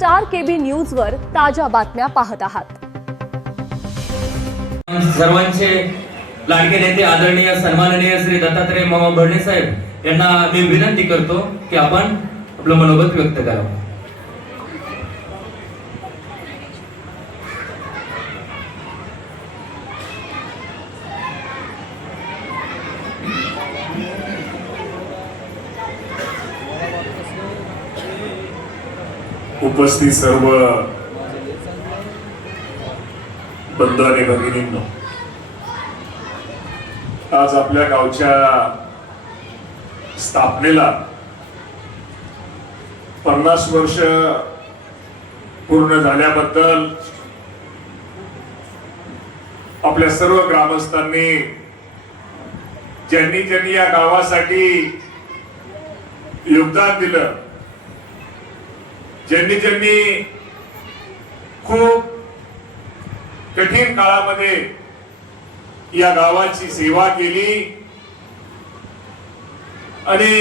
Star KB news वर ताज्या बातम्या पाहत आहात। सर्वांचे लाडके नेते आदरणीय सन्माननीय श्री दत्तात्रय मामा भरणे साहेब यांना मी विनंती करतो की आपण आपलं मनोगत व्यक्त करावं। उपस्थित सर्व बंधू आणि भगिनींनो, आज आपल्या गावच्या स्थापनेला 50 वर्ष पूर्ण झाल्याबद्दल आपल्या सर्व ग्रामस्थांनी ज्यांनी ज्यांनी या गावासाठी योगदान दिलं, ज्यांनी ज्यांनी खूप कठीण काळामध्ये या गावाची सेवा केली आणि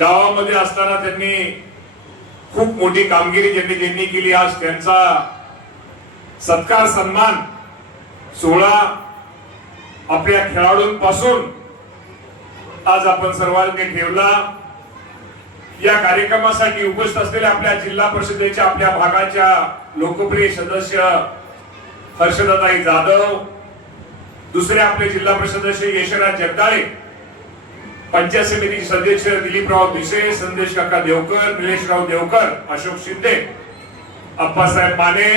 गावामध्ये असताना त्यांनी खूप मोठी कामगिरी ज्यांनी ज्यांनी केली, आज त्यांचा सत्कार सन्मान सोहळा आपल्या खेळाडूंपासून आज आपण सर्वांनी ठेवला। या कार्यक्रमासाठी उपस्थित असलेल्या आपल्या जिल्हा परिषदेच्या आपल्या भागाच्या लोकप्रिय सदस्य हर्षदाताई जाधव, दुसरे आपले जिल्हा परिषद सदस्य यशराज जगदाळे, पंचायत समितीचे सदस्य दिलीपराव भिसे, संदेश काका देवकर, निलेशराव देवकर, अशोक शिंदे, अप्पासाहेब माने।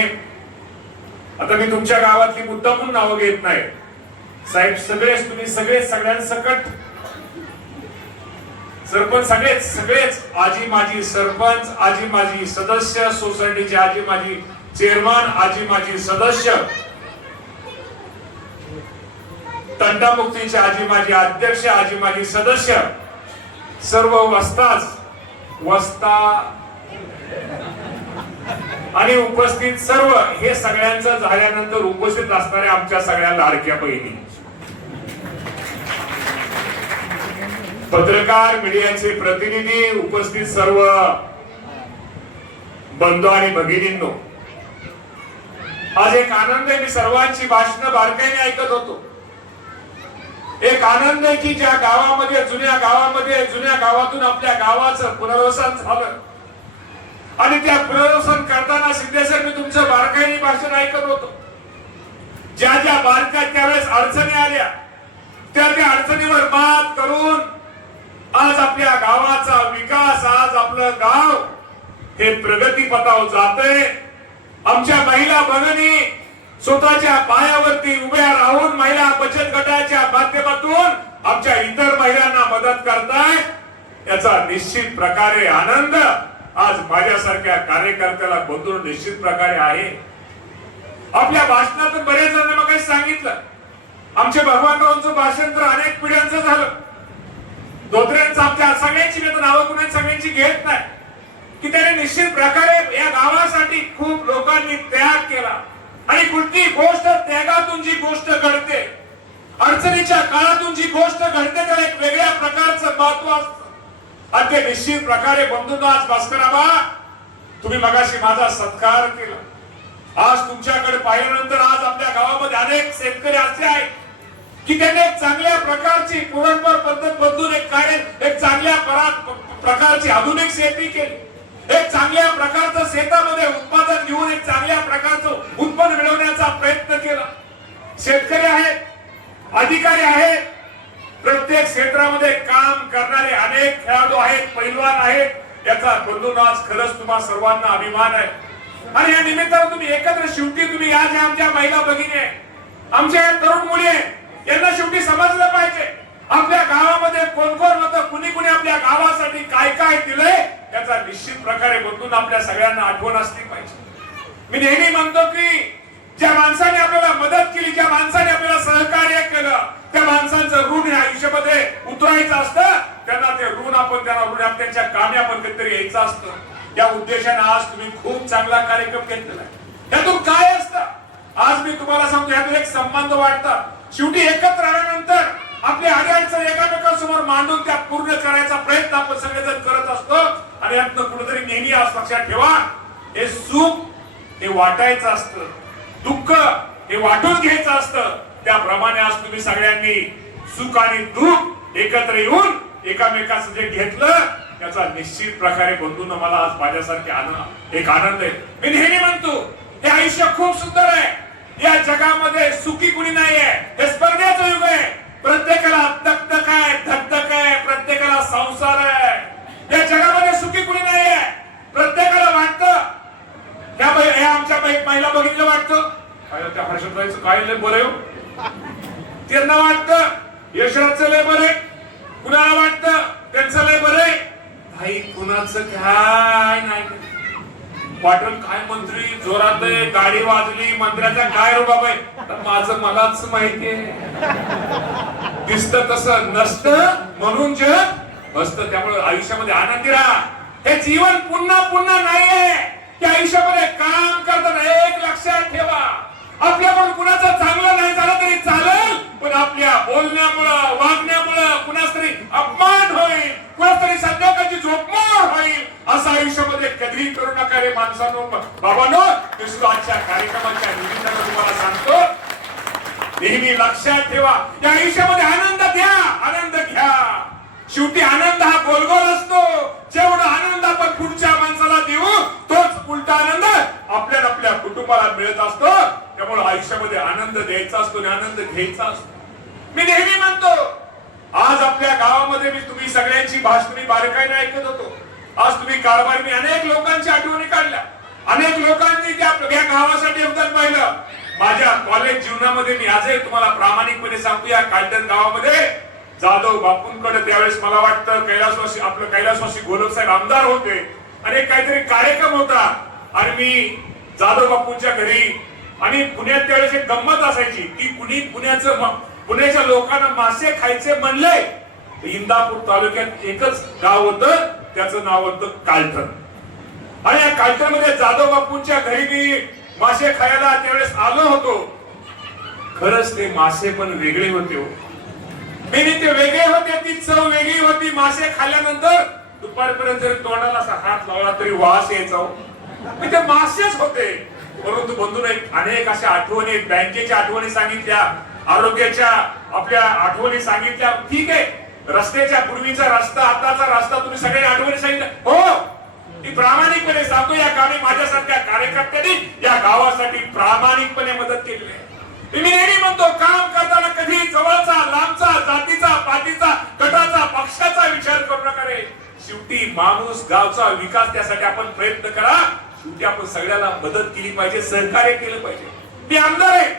आता मी तुमच्या गावातली मुद्दामून नावं घेत नाही साहेब, सगळेच तुम्ही सगळ्यांसकट सरपंच सगळेच आजी माजी सरपंच, आजी माजी सदस्य, सोसायटीचे आजी माजी चेअरमन, आजी माजी सदस्य, तंटामुक्तीचे आजी माजी अध्यक्ष, आजी माजी सदस्य, सर्व वस्ता आणि उपस्थित सर्व हे सगळ्यांचं झाल्यानंतर उपस्थित असणाऱ्या आमच्या सगळ्या लाडक्या बहिणी, पत्रकार, मीडियाचे प्रतिनिधी, उपस्थित सर्व बंधू आणि भगिनींनो, आज एक आनंद आहे। मी सर्वांची भाषणं बारकाईने ऐकत होतो। एक आनंद आहे की ज्या गावामध्ये जुन्या गावातून आपल्या गावाचं पुनर्वसन झालं आणि त्या पुनर्वसन करताना सिद्धेश्वर मी तुमचं बारकाईने भाषण ऐकत होतो। ज्या ज्या बारकाईत त्यावेळेस अडचणी आल्या, त्या अडचणीवर मात करून आज आपल्या गावाचा विकास, आज आपलं गाव हे प्रगतीपथावर जातंय। आमच्या महिला भगिनी स्वतःच्या पायावरती उभ्या राहून महिला बचत गटाच्या माध्यमातून आमच्या इतर महिलांना मदत करतायत, याचा निश्चित प्रकारे आनंद आज माझ्यासारख्या कार्यकर्त्याला बंधून निश्चित प्रकारे आहे। आपल्या भाषणातून बरेच जण मग सांगितलं, आमचे भगवानरावांचं भाषण तर अनेक पिढ्यांचं झालं, धोत्र्यांचं आमच्या सगळ्यांची मी नावं कुणाची सगळ्यांची घेत नाही, की त्याने निश्चित प्रकारे या गावासाठी खूप लोकांनी त्याग केला आणि कुठली गोष्ट त्यागातून जी गोष्ट घडते, अडचणीच्या काळातून जी गोष्ट घडते, त्याला एक वेगळ्या प्रकारचं महत्व असतं आणि ते निश्चित प्रकारे बंधूंना आज भास्कराबा तुम्ही मगाशी माझा सत्कार केला। आज तुमच्याकडे पाहिल्यानंतर आज आपल्या गावामध्ये अनेक शेतकरी असे आहेत की त्यांनी एक चांगल्या प्रकारची पुरणपोळ पद्धत बदलून एक चांगल्या प्रकारची आधुनिक शेती केली, एक चांगल्या प्रकारचं शेतामध्ये उत्पादन घेऊन एक चांगल्या प्रकारचं उत्पन्न मिळवण्याचा प्रयत्न केला। शेतकरी आहेत, अधिकारी आहेत, प्रत्येक क्षेत्रामध्ये काम करणारे अनेक खेळाडू आहेत, पैलवान आहेत, याचा बंधूंनो आज खरंच तुम्हा सर्वांना अभिमान आहे। आणि या निमित्तानं तुम्ही एकत्र शेवटी तुम्ही या ज्या आमच्या महिला भगिनी आहे, आमच्या या तरुण मुली आहे, यांना शेवटी समजलं पाहिजे आपल्या गावामध्ये कोण कोण होतं, कुणी आपल्या गावासाठी काय काय दिलंय, याचा निश्चित प्रकारे बंधूंना आपल्या सगळ्यांना आठवण असली पाहिजे। मी नेहमी म्हणतो की ज्या माणसाने आपल्याला मदत केली, ज्या माणसाने आपल्याला सहकार्य केलं, त्या माणसांचं ऋण या आयुष्यामध्ये उतरायचं असतं, त्यांना ते ऋण आपण त्यांच्या कामी आपण कधीतरी यायचं असतं। या उद्देशाने आज तुम्ही खूप चांगला कार्यक्रम घेतलेला आहे। यातून काय असतं, आज मी तुम्हाला सांगतो, यातून एक संबंध वाढतात। शेवटी एकत्र आल्यानंतर आपले अडचणी एकामेकांसमोर मांडून त्या पूर्ण करायचा प्रयत्न आपण सगळेजण करत असतो आणि यातनं कुठेतरी नेहमी नेहमी आज लक्षात ठेवा, हे सुख हे वाटायचं असतं, दुःख हे वाटून घ्यायचं असतं. त्याप्रमाणे आज तुम्ही सगळ्यांनी सुख आणि दुःख एकत्र येऊन एकामेकाचं जे घेतलं त्याचा निश्चित प्रकारे बंधूंना मला आज माझ्यासारखे एक आनंद आहे. मी नेहमी म्हणतो हे आयुष्य खूप सुंदर आहे. या जगामध्ये सुखी कुणी नाही आहे. हे स्पर्धेचं युग आहे. प्रत्येकाला दगदग आहे, धगधग आहे, प्रत्येकाला संसार आहे. या जगामध्ये सुखी कुणी नाही आहे. प्रत्येकाला वाटतं त्या आमच्या महिला बघितलं वाटतं त्या हर्षदाचं काय लय बरं हो, त्यांना वाटतं यशराजचं लय बरं, कुणाला वाटतं त्यांचं लय बरं, भाई कुणाचं काय नाही. पाटील काय मंत्री जोरात आहे, गाडी वाजली, मंत्र्याचा काय रो बाबा, तर माझं मलाच माहितीये. दिसतं तसं नसतं म्हणून जग असतं. त्यामुळे आयुष्यामध्ये आनंदी राहा. हे जीवन पुन्हा पुन्हा नाहीये. त्या आयुष्यामध्ये काम करताना एक लक्षात ठेवा, आपल्याकडून कुणाचं चांगलं नाही झालं तरी चालेल, पण आपल्या बोलण्यामुळं वागण्यामुळं कुणाच तरी अपमान होईल, कुणाच तरी संध्याकाळची झोपमोड होईल. असं आयुष्यामध्ये कधीही करू नका रे माणसानो. बाबांनो, आजच्या कार्यक्रमाच्या निमित्तानं तुम्हाला सांगतो, नेहमी लक्षात ठेवा, या आयुष्यामध्ये आनंद द्या, आनंद घ्या. शेवटी आनंद हा गोलगोल असतो. जेवढा आनंद आपण पुढच्या माणसाला देऊ तोच उलटा आनंद आपल्या कुटुंबाला मिळत असतो. त्यामुळे आयुष्यामध्ये आनंद द्यायचा असतो आणि आनंद घ्यायचा असतो. मी नेहमी म्हणतो, आज आपल्या गावामध्ये मी तुम्ही सगळ्यांची भाषणे बारकाईने ऐकत होतो. आज तुम्ही कारभारी अनेक लोकांची आठवणी काढल्या, अनेक लोकांनी त्या गावासाठी योगदान पाहिलं. माझ्या कॉलेज जीवनामध्ये मी आजही तुम्हाला प्रामाणिकपणे सांगतो, या कालटण गावामध्ये जाधव बापूंकडे त्यावेळेस मला वाटतं कैलासवासी गोलक साहेब आमदार होते आणि काहीतरी कार्यक्रम होता आणि मी जाधव बापूंच्या घरी, आणि पुण्यात त्यावेळेस एक गंमत असायची की पुण्याच्या लोकांना मासे खायचे म्हणले, इंदापूर तालुक्यात एकच गाव होतं, त्याचं नाव होतं कालटण. आणि या कालटण मध्ये जाधव बापूंच्या घरी मी मासे खायला त्यावेळेस आलो होतो. खरंच ते मासे पण वेगळे होते. ते वेगळे होते, ती चव वेगळी होती. मासे खाल्ल्यानंतर दुपारपर्यंत जरी तोंडाला असा हात लावला तरी वास यायचा. ते मासेच होते. परंतु बंधूंनो, अनेक अशा आठवणी, बँकेच्या आठवणी सांगितल्या, आरोग्याच्या आपल्या आठवणी सांगितल्या. ठीक आहे, रस्त्याच्या पूर्वीचा रस्ता, आताचा रस्ता, तुम्ही सगळे आठवणी सांगितल्या. हो, ती प्रामाणिकपणे सांगतो, या कामी माझ्यासारख्या कार्यकर्त्यांनी या गावासाठी प्रामाणिकपणे मदत केली आहे. मी नेहमी म्हणतो, काम करताना कधी जवळचा, लांबचा, जातीचा, पातीचा, गटाचा, पक्षाचा विचार करू नका रे. शेवटी माणूस, गावचा विकास, त्यासाठी आपण प्रयत्न करा. शेवटी आपण सगळ्याला मदत केली पाहिजे, सहकार्य केलं पाहिजे. मी आमदार आहे,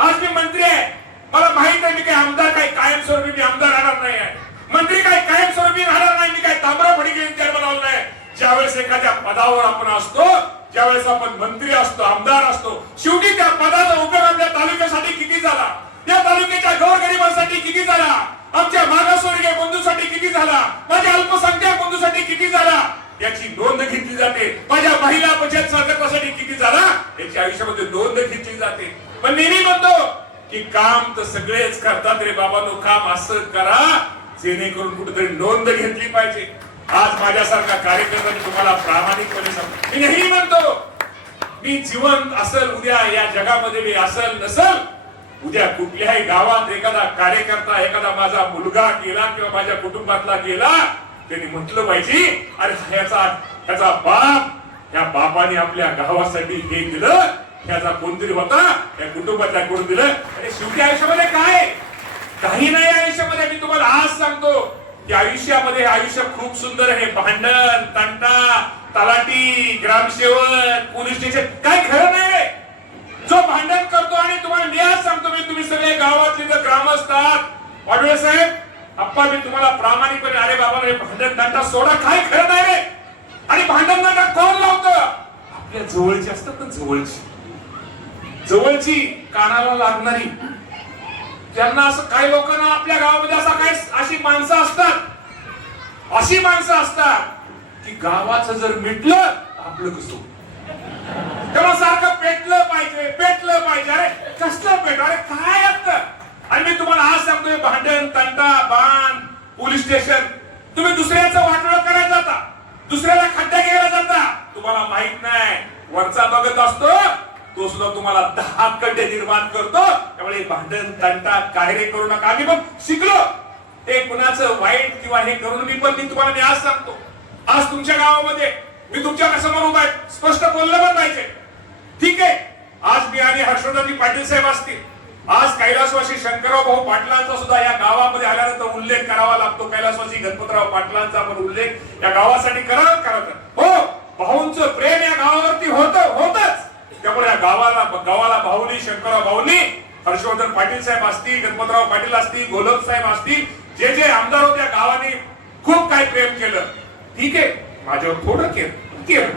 आज मी मंत्री आहे. मला माहित आहे मी काही आमदार काही कायमस्वरूपी मी आमदार राहणार नाही आहे, मंत्री काही कायमस्वरूपी राहणार नाही. मी काही तांबडा फडी घेऊन तयार बनवलं नाही. ज्यावेळेस एखाद्या पदावर आपण असतो, ज्यावेळेस आपण मंत्री असतो, आमदार असतो, शेवटी त्या पदाचा उपयोग आपल्या तालुक्यासाठी किती झाला, त्या तालुक्याच्या गोरगरिबांसाठी किती झाला, आमच्या मागासवर्गीय बंधूसाठी किती झाला, माझ्या अल्पसंख्याक बंधूसाठी किती झाला, याची नोंद घेतली जाते. माझ्या महिला बचत संघटनासाठी किती झाला याची आयुष्यामध्ये नोंद घेतली जाते. पण नेहमी म्हणतो की काम तर सगळेच करतात रे बाबांनो, काम असं करा जेणेकरून कुठेतरी नोंद घेतली पाहिजे. आज माझ्यासारखा कार्यकर्ता तुम्हाला प्रामाणिकपणे सांगतो, मी नेहमी म्हणतो, मी जिवंत असेल उद्या या जगामध्ये, मी असेल नसेल उद्या कुठल्याही गावात एखादा कार्यकर्ता, एखादा माझा मुलगा गेला किंवा माझ्या कुटुंबातला गेला, त्यांनी म्हटलं पाहिजे, अरे ह्याचा बाप, या बापाने आपल्या गावासाठी हे दिलं, ह्याचा कोणतरी होता, या कुटुंबातल्या कोण दिलं. आणि शेवटी आयुष्यामध्ये काय काही नाही. आयुष्यामध्ये मी तुम्हाला आज सांगतो की आयुष्यामध्ये आयुष्य खूप सुंदर आहे. भांडण, तंटा, तलाठी, ग्रामसेवक, पोलीस स्टेशन, काय खरं नाही रे. जो भांडण करतो, आणि तुम्हाला मी आज सांगतो, मी तुम्ही सगळे गावातले जर ग्रामस्थ आहात, वाडवे साहेब, अप्पा, मी तुम्हाला प्रामाणिकपणे, अरे बाबा रे, भांडण तंटा सोडा, काय खरं नाही रे. आणि भांडण तंटा कोण लावतं? आपल्या जवळची असतात ना, जवळची कानाला लागणारी. त्यांना असं, काही लोकांना आपल्या गावामध्ये असं काय अशी माणसं असतात की गावाचं जर मिटलं आपलं कसं, तेव्हा सारखं पेटलं पाहिजे. अरे कसलं पेट, अरे काय असतं. आणि मी तुम्हाला आज सांगतोय, भांडण, तंटा, बाण, पोलीस स्टेशन, तुम्ही दुसऱ्याचं वाटोळं करायला जाता, दुसऱ्याला खड्डा घ्यायला जाता, माहित नाही, वरचा बघत असतो तो सुद्धा तुम्हाला 10 खड्डे निर्माण करतो. त्यामुळे भांडण तंटा कायरे करू नका. आम्ही पण शिकलो हे कुणाचं वाईट किंवा हे करून मी तुम्हाला आज सांगतो. आज तुमच्या गावामध्ये मी तुमच्या समोर उभा आहे, स्पष्ट बोललं पण पाहिजे. ठीक आहे, आज मी आणि हर्षवर्धन पाटील साहेब असतील, आज कैलासवासी शंकरराव भाऊ पाटलांचा सुद्धा या गावामध्ये आल्यानंतर उल्लेख करावा लागतो. कैलासवासी गणपतराव पाटलांचा पण उल्लेख या गावासाठी करावा. हो, भाऊंचं प्रेम या गावावरती होतच. त्यामुळे या गावाला भाऊनी, शंकरराव भाऊनी, हर्षवर्धन पाटील साहेब असतील, गणपतराव पाटील असतील, गोलक साहेब असतील, जे आमदार होते या गावाने खूप काही प्रेम केलं. ठीक आहे, माझ्यावर थोडं केलं,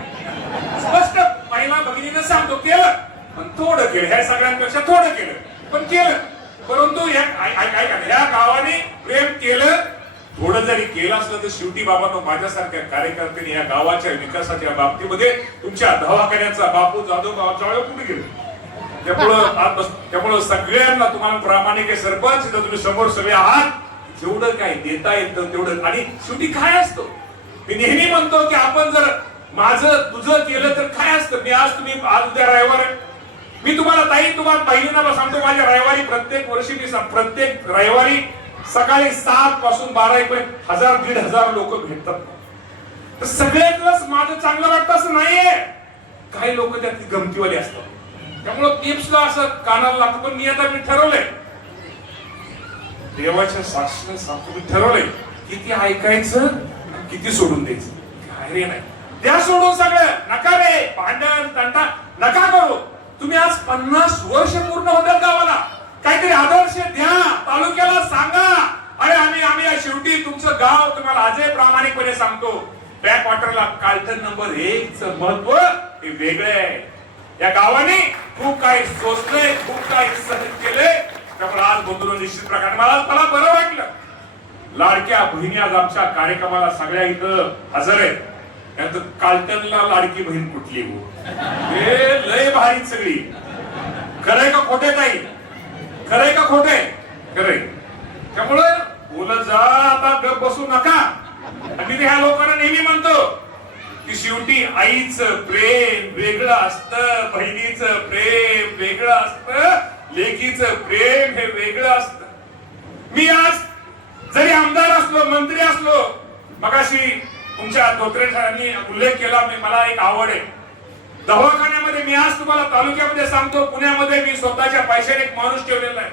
स्पष्ट महिला भगिनीनं सांगतो केलं, पण थोडं केलं, ह्या सगळ्यांपेक्षा थोडं केलं, पण केलं. परंतु या गावाने प्रेम केलं. थोडं जरी केलं असलं तर शेवटी बाबांनो, माझ्यासारख्या कार्यकर्त्यांनी या गावाच्या विकासाच्या बाबतीमध्ये तुमच्या दवाखान्याचा बापू जाधव कुठे गेलो. त्यामुळं सगळ्यांना तुम्हाला प्रामाणिक सरपंच इथं तुम्ही समोर सगळे आहात, जेवढं काय देता येतं तेवढं. आणि शेवटी काय असतं, मी नेहमी म्हणतो की आपण जर माझं तुझं केलं तर काय असतं. मी आज आज उद्या रविवार आहे, मी तुम्हाला पहिल्यांदा सांगतो, माझ्या रविवारी प्रत्येक वर्षी प्रत्येक रविवारी सकाळी 7 पासून 12 पर्यंत 1000-1500 लोक भेटतात. तर सगळ्यातलंच माझं चांगलं वाटतं असं नाहीये. काही लोक त्यात गमतीवाले असतात, त्यामुळं टिप्सला असं कानाला लागतं. पण मी आता ठरवलंय, देवाच्या साक्षीने सांगतो, मी ठरवलंय किती ऐकायचं किती सोडून द्यायचं. काय रे नाही, त्या सोडून सगळं नका रे, भांडण तंटा नका करू. तुम्ही आज 50 वर्ष पूर्ण होतात गावाला, काहीतरी आदर्श द्या, तालुक्याला सांगा. अरे आम्ही शेवटी तुमचं गाव तुम्हाला आजही प्रामाणिकपणे सांगतो, बॅकवॉटरला कार्लटन नंबर 1 चं महत्व हे वेगळं आहे. या गावाने खूप काही सोचलंय, खूप काही सहन केलंय. त्यामुळे आज बोलतो निश्चित प्रकारे मला बरं वाटलं. लाडक्या बहिणी आज आमच्या कार्यक्रमाला सगळ्या इथं हजर आहेत. त्यात कार्लटनला लाडकी बहीण कुठली हो, हे लय भारी सगळी. खरंय का खोटे ताई, खरंय का खोटे? खरंय. त्यामुळे बोलत जा, आता गप बसू नका. आणि ह्या लोकांना नेहमी म्हणतो की शेवटी आईचं प्रेम वेगळं असतं, बहिणीचं प्रेम वेगळं असतं, लेकीचं प्रेम हे वेगळं असतं. मी आज जरी आमदार असलो, मंत्री असलो, मगाशी तुमच्या धोत्रे सरांनी उल्लेख केला, मला एक आवड आहे दवाखान्यामध्ये. मी आज तुम्हाला तालुक्यामध्ये सांगतो, पुण्यामध्ये मी स्वतःच्या पैशाने एक माणूस ठेवलेला आहे,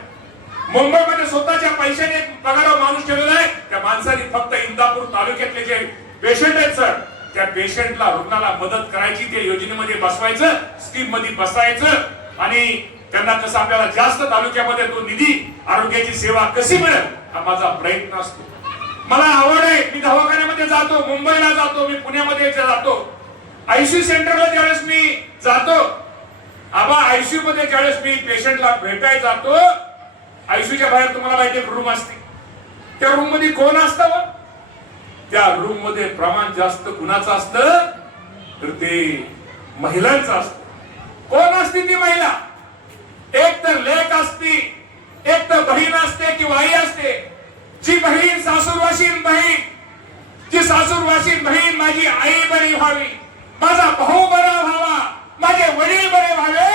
मुंबईमध्ये स्वतःच्या पैशाने एक पगारावर माणूस ठेवलेला आहे. त्या माणसाने फक्त इंदापूर तालुक्यातले जे पेशंट आहेत सर, त्या पेशंटला, रुग्णाला मदत करायची, त्या योजनेमध्ये बसवायचं, स्कीम मध्ये बसायचं आणि त्यांना कसं आपल्याला जास्त तालुक्यामध्ये तो निधी, आरोग्याची सेवा कशी मिळेल हा माझा प्रयत्न असतो. मला आवड आहे, मी दवाखान्यामध्ये जातो, मुंबईला जातो, मी पुण्यामध्ये जातो, आयसीयू सेंटरला ज्यावेळेस मी जातो, आबा आयसीयू मध्ये ज्यावेळेस मी पेशंटला भेटायला जातो, आयसीयूच्या बाहेर तुम्हाला माहिती एक रूम असते, त्या रूम मध्ये कोण असतं? त्या रूम मध्ये प्रमाण जास्त कुणाचं असतं तर ते महिलांचं असतं. कोण असते ती महिला? एक तर लेक असती, एक तर बहीण असते किंवा आई असते. जी बहीण सासूरवाशीन बहीण, जी सासूरवाशीन बहीण माझी आई बरी व्हावी, माझा भाऊ बरा व्हावा, माझे वडील बरे व्हावे,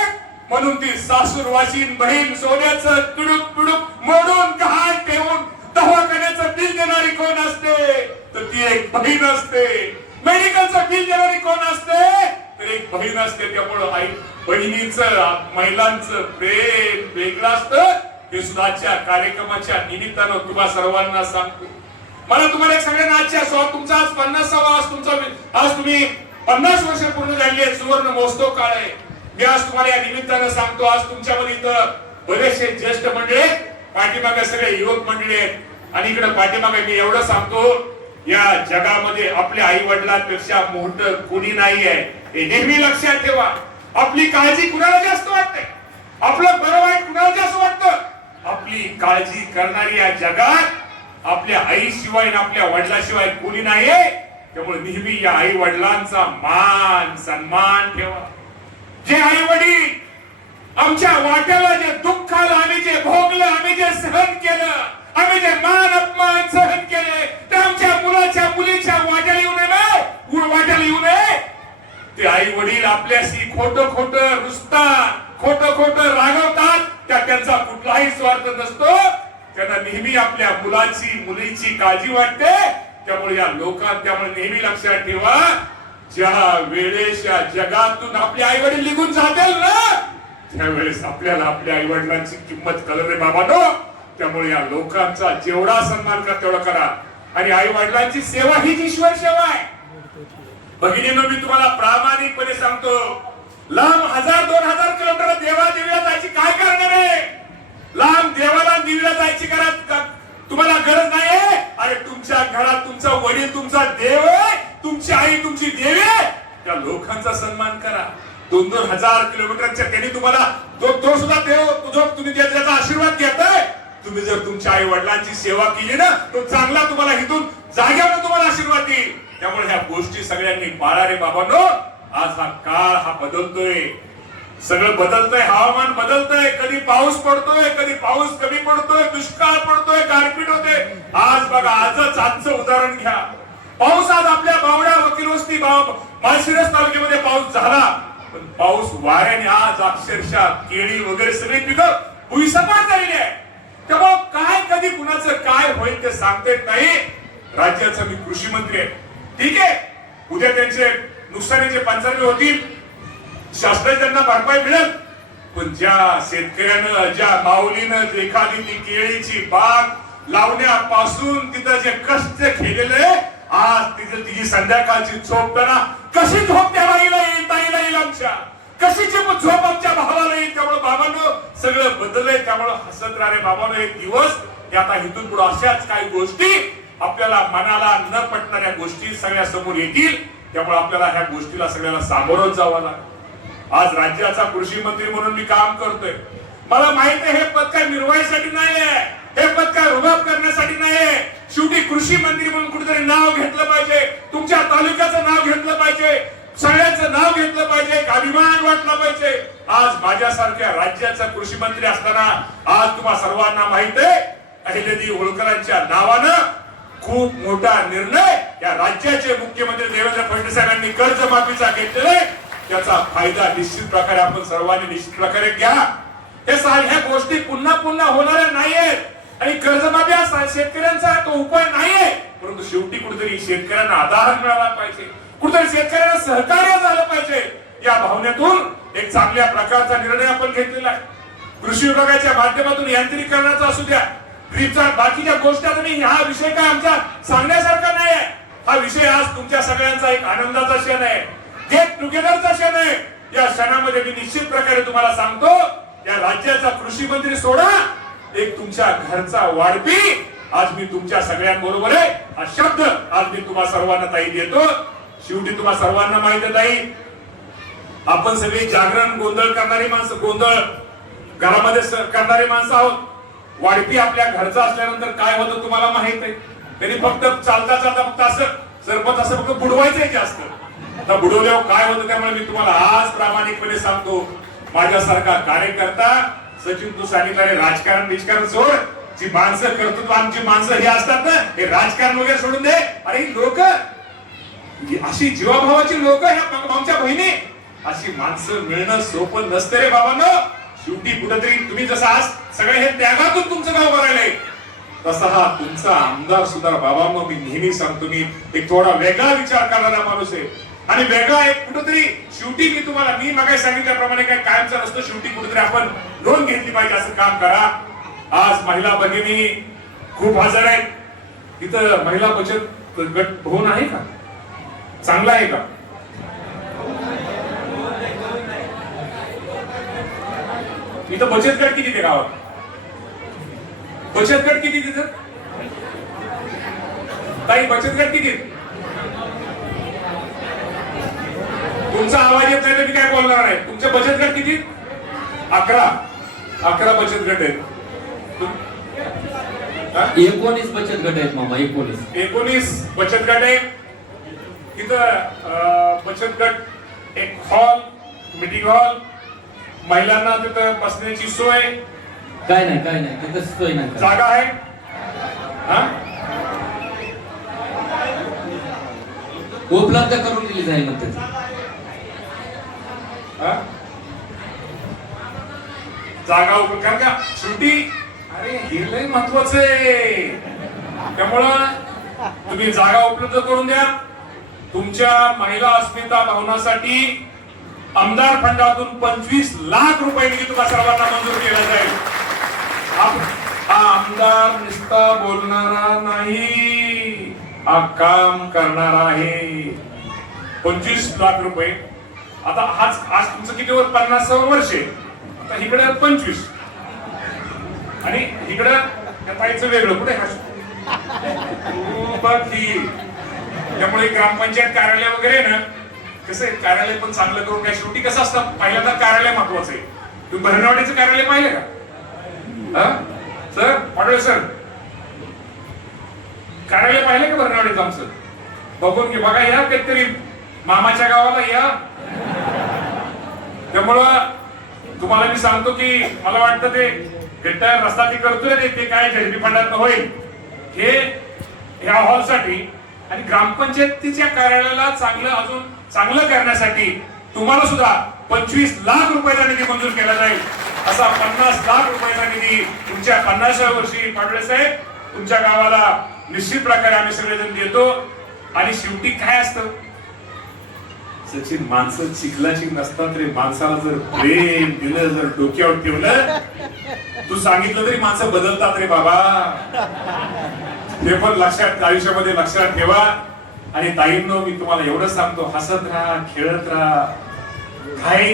म्हणून ती सासूरवाशीन बहीण सोन्याचं तुडुक तुडुक मोडून गहाण ठेवून दवाखान्याचं बिल देणारी कोण असते तर ती एक बहीण असते. मेडिकलचं बिल देणारी कोण असते तर एक बहीण असते. त्यामुळं आई बहिणीचं, महिलांचं प्रेम वेगळं असतं. हे सुद्धाच्या कार्यक्रमाच्या निमित्तानं तुम्हा सर्वांना सांगतो. मला तुम्हाला एक सगळ्यांना आजच्या तुमचा आज 50वा आज तुम्ही 50 वर्ष पूर्ण झाली आहे, सुवर्ण महोत्सव काळ आहे. मी आज तुम्हाला या निमित्तानं सांगतो, आज तुमच्यामध्ये इथं बरेचसे ज्येष्ठ मंडळी आहेत, पाठीमागे सगळे युवक मंडळी आहेत आणि इकडे पाठीमागे मी एवढं सांगतो, या जगामध्ये आपल्या आई वडिलांपेक्षा मोठं कोणी नाही आहे हे नेहमी लक्षात ठेवा. आपली काळजी कुणाला जास्त वाटते, आपलं बरं वाईट कुणाला जास्त वाटतं? आपली काळजी करणारी या जगात आपल्या आईशिवाय आपल्या वडिलाशिवाय कोणी नाहीये. त्यामुळे नेहमी या आई वडिलांचा मान सन्मान ठेवा. जे आई वडील आमच्या वाट्याला जे दुःख आलं, आम्ही जे भोगलं, आम्ही जे सहन केलं, आम्ही जे मान अपमान सहन केले, ते आमच्या मुलाच्या मुलीच्या वाट्याला येऊ नये, वाट्याला येऊ नये. ते आई वडील आपल्याशी खोटं खोटं रुसतात, खोटं खोटं रागवतात, त्यांचा कुठलाही स्वार्थ नसतो. त्यांना नेहमी आपल्या मुलाची मुलीची काळजी वाटते. त्यामुळे या त्यामुळे नेहमी लक्षात ठेवा, ज्या वेळेस या जगातून आपले आई वडील निघून जातील ना, त्यावेळेस आपल्याला आपल्या आई वडिलांची किंमत कळते बाबांनो. त्यामुळे या लोकांचा जेवढा सन्मान करा तेवढा करा. आणि आई वडिलांची सेवा हीच ईश्वर सेवा आहे. भगिनींनो, मी तुम्हाला प्रामाणिकपणे सांगतो, लांब 1000-2000 किलोमीटर देवाला जायची काय करणार आहे? लांब देवाला देवीला जायची तुम्हाला गरज नाही. अरे तुमच्या घरात तुमचा वडील तुमचा देव आहे, तुमची आई तुमची देवी आहे. त्या लोकांचा सन्मान करा. 2,000 किलोमीटरच्या त्यांनी तुम्हाला तो सुद्धा देव तुम्ही त्याचा आशीर्वाद घेताय. तुम्ही जर तुमच्या आई वडिलांची सेवा केली ना, तो चांगला तुम्हाला इथून जाग्यावर तुम्हाला आशीर्वाद देईल. त्यामुळे ह्या गोष्टी सगळ्यांनी पाळा रे बाबांनो. आज हा काळ हा बदलतोय, सगळं बदलतंय, हवामान बदलतंय. कधी पाऊस पडतोय, कधी पाऊस कमी पडतोय, दुष्काळ पडतोय, गारपीट होते. आज बघा, आजचं उदाहरण घ्या. पाऊस आज आपल्या बावड्या वकील वस्ती माळशिरस तालुक्यामध्ये पाऊस झाला, पण पाऊस वाऱ्याने आज अक्षरशः केळी वगैरे सगळी पिकं भुईसपाट झालेली आहे. त्यामुळे काय कधी कुणाचं काय होईल ते सांगता येत नाही. राज्याचा मी कृषी मंत्री आहे, ठीक आहे. उद्या त्यांचे नुकसानीचे पंचनामे होतील, शासनाने त्यांना भरपाई मिळेल. पण ज्या शेतकऱ्यानं ज्या माऊलीनं एखादी ती केळीची बाग लावण्यापासून तिथं जे कष्ट केलेले, आज तिथं तिची संध्याकाळची झोप त्यांना कशी झोप त्या बाईला येईल आमच्या, कशी झोप आमच्या भावाला येईल. त्यामुळे बाबांनो सगळं बदललंय. त्यामुळे हसत राहणे बाबांनो, एक दिवस आता इथून पुढे अशाच काही गोष्टी आपल्याला मनाला न पटणाऱ्या गोष्टी सगळ्या समोर येतील. त्यामुळे आपल्याला ह्या गोष्टीला सगळ्याला सामोरं जावं लागेल. आज राज्याचा कृषी मंत्री म्हणून मी काम करतोय. मला माहित आहे हे पद काय मिरवायसाठी नाहीये, हे पद काय रुबाब करण्यासाठी नाहीये. शेवटी कृषी मंत्री म्हणून कुठेतरी नाव घेतलं पाहिजे, तुमच्या तालुक्याचं नाव घेतलं पाहिजे, सगळ्यांचं नाव घेतलं पाहिजे, अभिमान वाटला पाहिजे. आज माझ्यासारख्या राज्याचा कृषी मंत्री असताना आज तुम्हा सर्वांना माहित आहे, अहिल्यादेवी होळकरांच्या नावानं खूप मोठा निर्णय या राज्याचे मुख्यमंत्री देवेंद्र फडणवीस यांनी कर्जमाफीचा घेतलेला आहे. त्याचा फायदा निश्चित प्रकारे आपण सर्वांनी निश्चित प्रकारे घ्या. ह्या गोष्टी पुन्हा पुन्हा होणाऱ्या नाहीयेत आणि कर्जमाफी हा शेतकऱ्यांचा तो उपाय नाहीये. परंतु शेवटी कुठेतरी शेतकऱ्यांना आधार मिळाला पाहिजे, कुठेतरी शेतकऱ्यांना सहकार्य झालं पाहिजे. या भावनेतून एक चांगल्या प्रकारचा निर्णय आपण घेतलेला आहे. कृषी विभागाच्या माध्यमातून यांत्रिकीकरणाचा असू द्या, ड्रीपचा, बाकीच्या गोष्टी, हा विषय काय आमच्या सांगण्यासारखा नाही आहे. हा विषय आज तुमच्या सगळ्यांचा एक आनंदाचा क्षण आहे, गेट टुगेदरचा क्षण आहे. या क्षणामध्ये मी निश्चित प्रकारे तुम्हाला सांगतो, या राज्याचा कृषी मंत्री सोडा, एक तुमच्या घरचा वाढपी आज मी तुमच्या सगळ्यांबरोबर आहे. हा शब्द आज मी तुम्हा सर्वांना ताई देतो. शेवटी तुम्हा सर्वांना माहित आहे ताई, आपण सगळी जागरण गोंधळ करणारी माणसं, गोंधळ घरामध्ये करणारी माणसं आहोत. वाढपी आपल्या घरचा असल्यानंतर काय होतं तुम्हाला माहित आहे. त्यांनी फक्त चालता चालता फक्त असं सरपंच असं फक्त बुडवायचंय जास्त, आता बुडवल्यावर काय होतं. त्यामुळे मी तुम्हाला आज प्रामाणिकपणे सांगतो, माझ्यासारखा कार्यकर्ता, सचिन तू सांगितलं राजकारण सोड, जी माणसं कर्तृत्व आमची माणसं हे असतात ना, हे राजकारण वगैरे सोडून दे. अरे लोक अशी जीवाभावाची लोक, ह्या आमच्या बहिणी, अशी माणसं मिळणं सोपं नसतं रे बाबांनो. शेवटी कुठेतरी तुम्ही जसं आज सगळे हे त्यागातून तुमचं गाव भरायलंय, तसा हा तुमचा आमदार सुद्धा बाबांनो, मी नेहमी सांगतो, मी एक थोडा वेगळा विचार करणारा माणूस आहे आणि वेगळा एक कुठेतरी शेवटी मी मगाशी सांगितल्याप्रमाणे काय कायमचा नसतो. शेवटी कुठेतरी आपण नोंद घेतली पाहिजे, असं काम करा. आज महिला भगिनी खूप हजर आहेत. इथं महिला बचत गट भवन आहे का? चांगला आहे का? इथं बचत गट किती ते गावात? बचत गट किती तिथं ताई? बचत गट किती? तुमचा आवाज येत नाही तर मी काय बोलणार आहे. तुमचे बचत गट किती? 11 बचत गट आहेत. 19 बचत गट आहेत मामा. 19 बचत गट आहे. तिथं बचत गट, एक हॉल, मीटिंग हॉल, महिलांना तिथं बसण्याची सोय काय नाही तिथं सोय नाही, जागा आहे. उपलब्ध करून दिली जाईल. हा? जागा उपलब्ध कारण का शेवटी अरे हे लय महत्वाचं आहे. त्यामुळं तुम्ही जागा उपलब्ध करून द्या. तुमच्या महिला अस्मिता भवनासाठी आमदार फंडातून 25 लाख रुपये निधी तुम्हा सर्वांना मंजूर केला जाईल. हा आमदार नुसता बोलणारा नाही, हा काम करणारा आहे. 25 लाख रुपये. आता आज तुमचं किती वर 50 वर्ष आहे. आता इकडे 25 आणि इकडं त्या ताईचं वेगळं कुठे बाकी. त्यामुळे ग्रामपंचायत कार्यालय वगैरे ना कसं आहे, कार्यालय पण चांगलं करून काय शेवटी कसं असतं, पहिल्यांदा कार्यालय महत्वाचं आहे. तुम्ही भरणेवाडीचं कार्यालय पाहिलं का सर? पाटोळे सर कार्यालय पाहिलं का भरणेवाडीचं आमचं? बघून घे, बघा या कधीतरी मामाच्या गावाला या. त्यामुळं तुम्हाला मी सांगतो की मला वाटतं ते गट्टर रस्ता ती करतोय ते काय झडपी फंडात होईल हे ह्या हॉलसाठी आणि ग्रामपंचायतीच्या कार्यालयाला चांगलं अजून चांगलं करण्यासाठी तुम्हाला सुद्धा 25 लाख रुपयाचा निधी मंजूर केला जाईल. असा 50 लाख रुपयाचा निधी तुमच्या 50व्या वर्षी पाटोळे साहेब तुमच्या गावाला निश्चित प्रकारे आम्ही सगळेजण देतो. आणि शेवटी काय असतं सचिन, माणसं चिखलाची नसतात रे. माणसाला जर प्रेम दिलं, जर डोक्यावर ठेवलं, तू सांगितलं तरी माणसं बदलतात रे बाबा. हे पण लक्षात आयुष्यामध्ये लक्षात ठेवा. आणि ताईंनो मी तुम्हाला एवढं सांगतो, हसत राहा, खेळत राहा. काय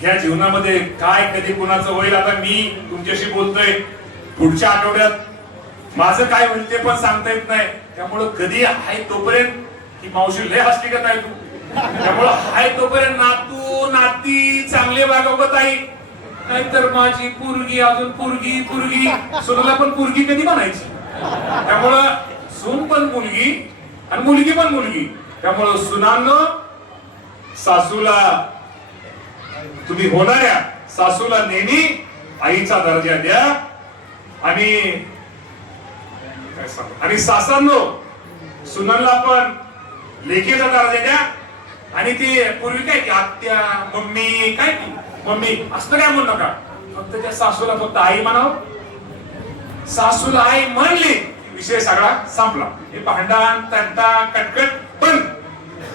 ह्या जीवनामध्ये काय कधी कुणाचं होईल. आता मी तुमच्याशी बोलतोय, पुढच्या आठवड्यात माझं काय होईल ते पण सांगता येत नाही. त्यामुळं कधी आहे तोपर्यंत की मावशी लय हसली का ताई तू, त्यामुळं आहे तोपर्यंत नातू नाती चांगले वागवत आहे. नाहीतर माझी पोरगी अजून पोरगी सुनाला पण पोरगी कधी म्हणायची. त्यामुळं सून पण मुलगी आणि मुलगी पण मुलगी. त्यामुळं सुनांनो, सासूला तुम्ही होणाऱ्या सासूला नेहमी आईचा दर्जा द्या. आणि काय सांगू, आणि सासांनो सुनांना पण लेकीचा दर्जा द्या. आणि ती पूर्वी काय की आत्या मम्मी काय की मम्मी असं काय म्हणू नका. फक्त त्या सासूला फक्त आई म्हणावं. सासूला आई म्हणली विषय सगळा संपला. हे भांडण तंटा कटकट पण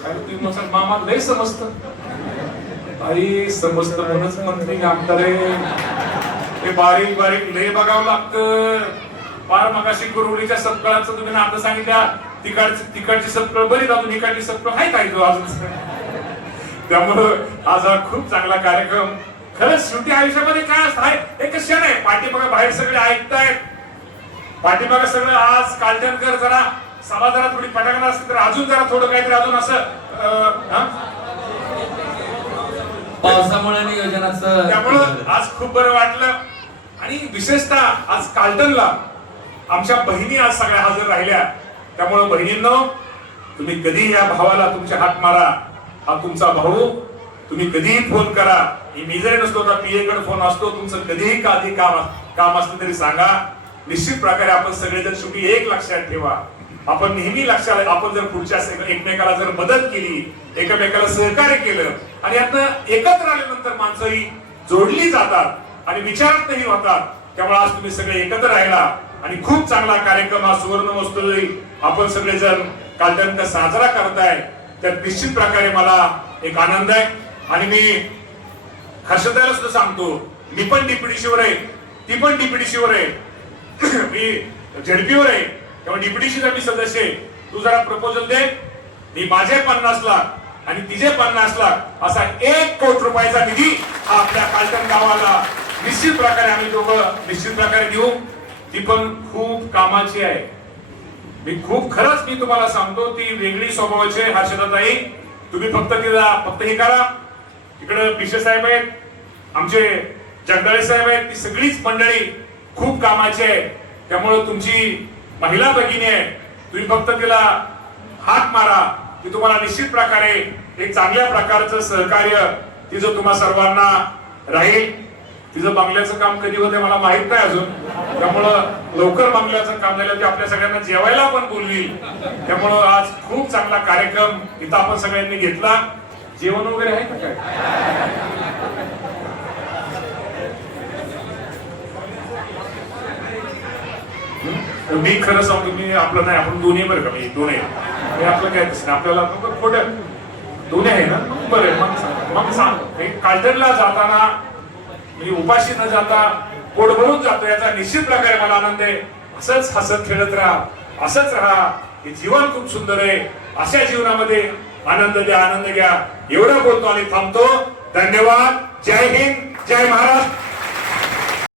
तुम्ही मामा लय समजत आई समजत म्हणूनच मंत्री आमदार हे बारीक बारीक लय बघावं लागतं. फार मगाशी कुरुडीच्या सपकाळाचं तुम्ही नातं सांगितल्या. तिकडची सपकळ बरी अजून इकडची सपकळ आहे काय तो अजून. त्यामुळं आज हा खूप चांगला कार्यक्रम. खरंच शेवटी आयुष्यामध्ये काय असतं एक क्षण आहे. पाठीमागा बाहेर सगळे ऐकतायत, पाठीमागा सगळं आज कालटणकर जरा सभा जरा थोडी पटाकणार असते तर अजून जरा थोडं काहीतरी अजून असं पावसामुळे नियोजनाचं. त्यामुळं आज खूप बरं वाटलं. आणि विशेषतः आज कालटणला आमच्या बहिणी आज सगळ्या हजर राहिल्या. त्यामुळे बहिणींनो, तुम्ही कधी या भावाला तुमचे हात मारा. हा तुमचा भाऊ, तुम्ही कधीही फोन करा. मी जरी नसतो तर पीए कडे फोन असतो. तुमचं कधीही काही काम असलं तरी सांगा. निश्चित प्रकारे आपण सगळेजण शेवटी एक लक्षात ठेवा, आपण नेहमी लक्षात, आपण जर पुढच्या एकमेकाला जर मदत केली, एकमेकाला सहकार्य केलं आणि यातनं एकत्र आल्यानंतर माणसंही जोडली जातात आणि विचारातही होतात. त्यामुळे आज तुम्ही सगळे एकत्र राहिला आणि खूप चांगला कार्यक्रम हा सुवर्ण महोत्सवी आपण सगळेजण कालटणकर साजरा करताय. त्यात निश्चित प्रकारे मला एक आनंद आहे. आणि मी हर्षदाला सुद्धा सांगतो, मी पण डीपीडीसीवर आहे, ती पण डीपीडीसीवर आहे, मी झेडपीवर आहे. तेव्हा डीपीडीसीचा मी सदस्य आहे. तू जरा प्रपोजल दे. मी माझे 50 लाख आणि तिचे 50 लाख असा 1 कोटी रुपयाचा निधी आपल्या कालटण गावाला निश्चित प्रकारे आम्ही दोघं निश्चित प्रकारे देऊ. ती पण खूप कामाची आहे. खरंच मी तुम्हाला सांगतो, ती वेगळी स्वभावाची आहे हर्षदाताई. तुम्ही फक्त हे करा. इकडे पिशे साहेब आहेत, आमचे जगदाळे साहेब आहेत, ती सगळीच मंडळी खूप कामाची आहे. त्यामुळे तुमची महिला भगिनी आहे, तुम्ही फक्त तिला हात मारा. ती तुम्हाला निश्चित प्रकारे एक चांगल्या प्रकारचं सहकार्य तिचं तुम्हा सर्वांना राहील. तिचं बंगल्याचं काम कधी होते मला माहित नाही अजून. त्यामुळं लवकर बंगल्याचं काम झालं ते आपल्या सगळ्यांना जेवायला पण बोलवी. त्यामुळं आज खूप चांगला कार्यक्रम इथं आपण सगळ्यांनी घेतला. जेवण वगैरे आहे का काय? मी खरं सांगतो, मी आपलं नाही, आपण दोन्ही बरं का, मी दोन्ही हे आपलं काय दिसतं आपल्याला खोटं दोन्ही आहे ना. मग बरं, मग सांग कालटणला जाताना म्हणजे उपाशी न जाता पोट भरून जातो याचा निश्चित प्रकारे मला आनंद आहे. असंच हसत खेळत राहा, असंच राहा. हे जीवन खूप सुंदर आहे. अशा जीवनामध्ये आनंद द्या, आनंद घ्या. एवढं बोलतो आणि थांबतो. धन्यवाद. जय हिंद, जय महाराष्ट्र.